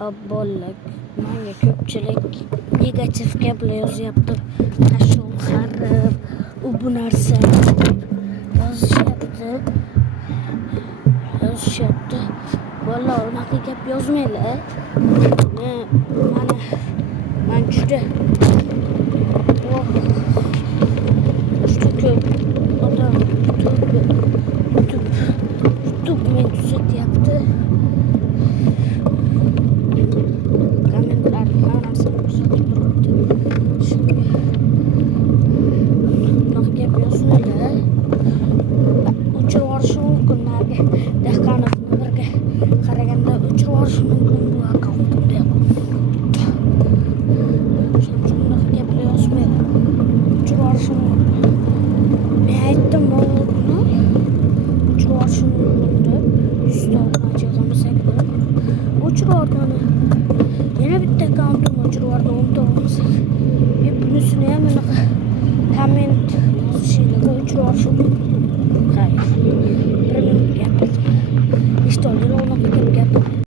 Bolak, mange köpçülük negatif gebloz yaptı. Taşol harap, ubunarsa yazış yaptı. Valla ona gap yazmayla. Ne ben juda işte adam YouTube men düzelt yaptı. Komentar arasını düzeltip durdu. Şimdi ne yapıyorsun öyle? Uçur var şu günlerde dehkanatını birge karaganda uçur var şu bu akkauntumda. Şimdi ne yapıyorsun öyle? Uçur var şu ne ettim olduğunu uçur var şu günde üstü olacağımı sektim. Uçur oradan yine bir tek akkauntum uçur vardı onda olmasa. Bir üstüne hemen comment yazışıyla uçur var şu hayır.